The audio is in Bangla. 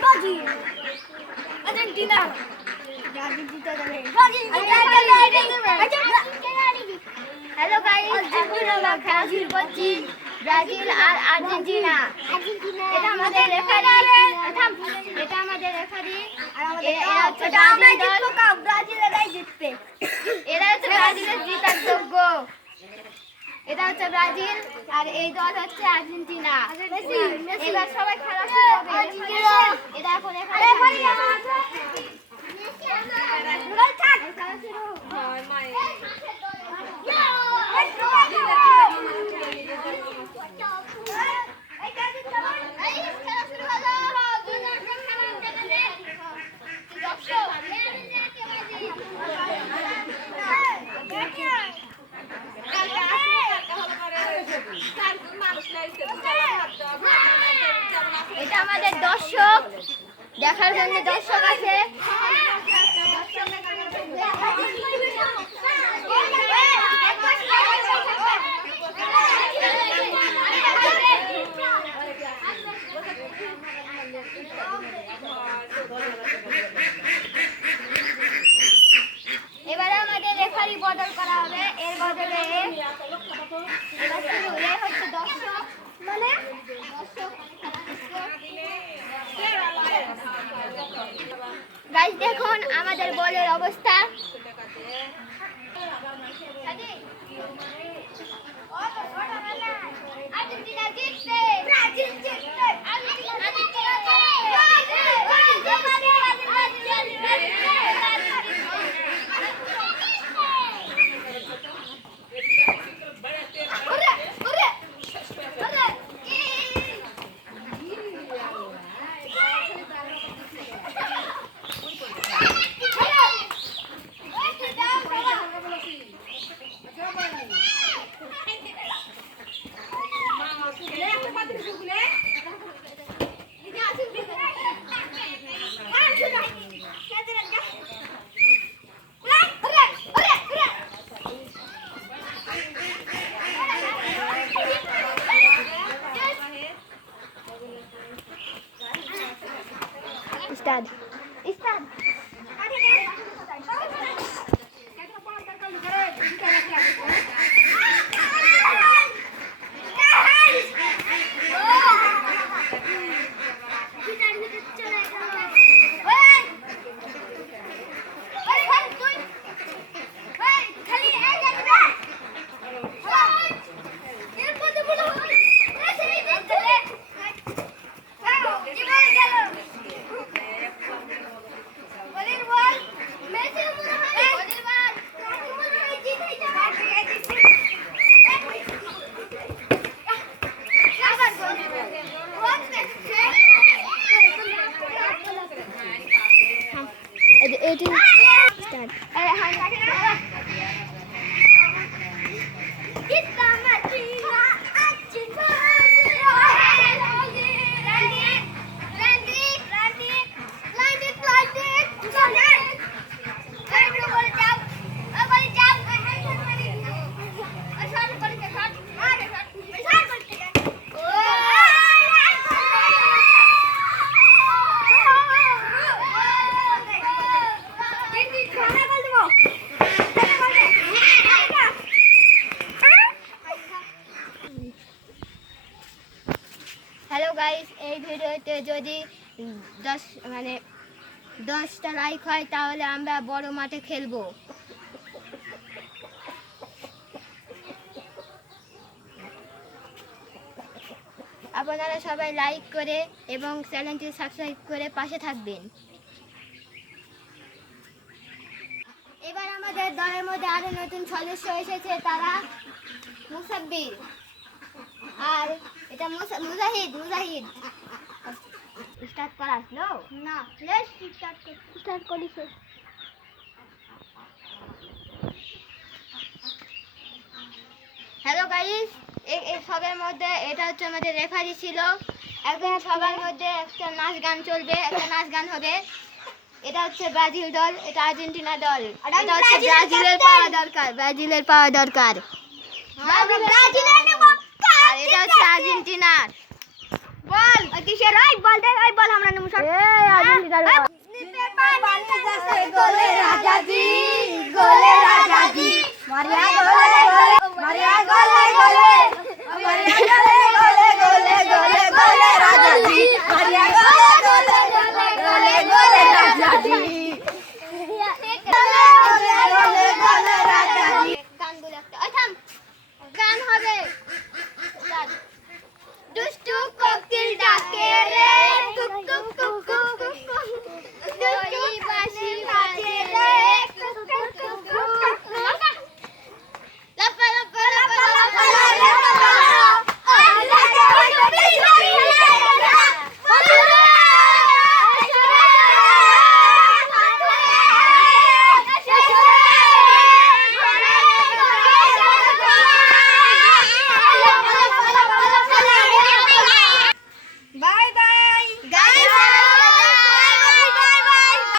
ব্রাজিল আর্জেন্টিনা ব্রাজিল জিতে যাবে হ্যালো গাইস এখন আমরা খেলা শুরু করছি ব্রাজিল আর আর্জেন্টিনা এটা আমাদের রেফারি এটা আমাদের রেফারি এরা হচ্ছে ব্রাজিল এরাই জিতবে এরা হচ্ছে ব্রাজিলের জেতার যোগ্য এটা হচ্ছে ব্রাজিল আর এই দল হচ্ছে আর্জেন্টিনা এবার সবাই খেলা শুরু হবে এটা এখন এখানে এটা আমাদের দর্শক দেখার জন্য দর্শক আছে এবারে আমাদের রেফারি বদল করা হবে এর বদলে এবার শুরু এ হচ্ছে দর্শক মানে গাইস দেখুন আমাদের বলের অবস্থা আর্জেন্টিনা জিতছে ব্রাজিল জিতছে আর্জেন্টিনা জিতছে Start. Start. Start. Hello guys এই ভিডিওতে যদি 10টা লাইক হয় তাহলে আমরা বড় মাঠে খেলবো আপনারা সবাই লাইক করে এবং চ্যানেলটি সাবস্ক্রাইব করে পাশে থাকবেন এবার আমাদের দলের মধ্যে আরো নতুন সদস্য এসেছে তারা মুসাব্বির আর এটা মুজাহিদ স্টার্ট করা আসলো না লেটস স্টার্ট করিস হ্যালো গাইস এই সবার মধ্যে এটা হচ্ছে আমাদের রেফারি ছিল একদম সবার মধ্যে একটা নাচ গান চলবে একটা নাচ গান হবে এটা হচ্ছে ব্রাজিল দল এটা আর্জেন্টিনা দল এটা হচ্ছে ব্রাজিলের পাওয়া দরকার আর এটা হচ্ছে আর্জেন্টিনার বল ওই কিসের ওই বল দে ওই বল আমরা নেমু শট এই আর্জেন্টিনার পানি যাচ্ছে গোলে রাজাজি